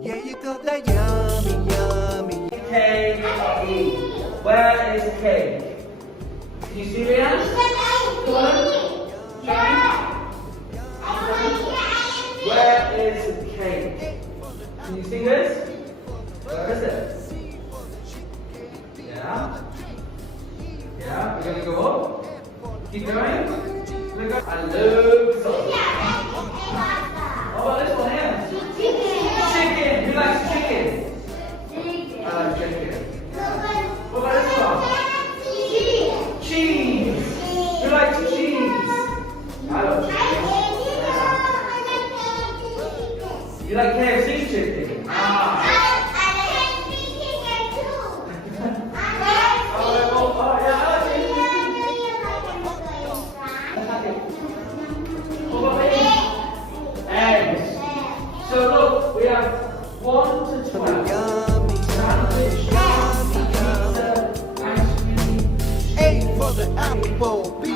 Yeah, you got that yummy, yummy. K-E. Where is cake? Can you see me now? Come on. Where is cake? Can you see this? Where is it? Yeah. Yeah, we're going to go up. Keep going. Look up. And look up. How about this one here? Chicken. Who likes chicken? I like chicken. What about this one? Cheese. Who likes cheese? I love cheese. You like KFC chicken? Eggs. So look, we have 1 to 12. Yummy, Sandwich, pizza, ice cream. A for the apple.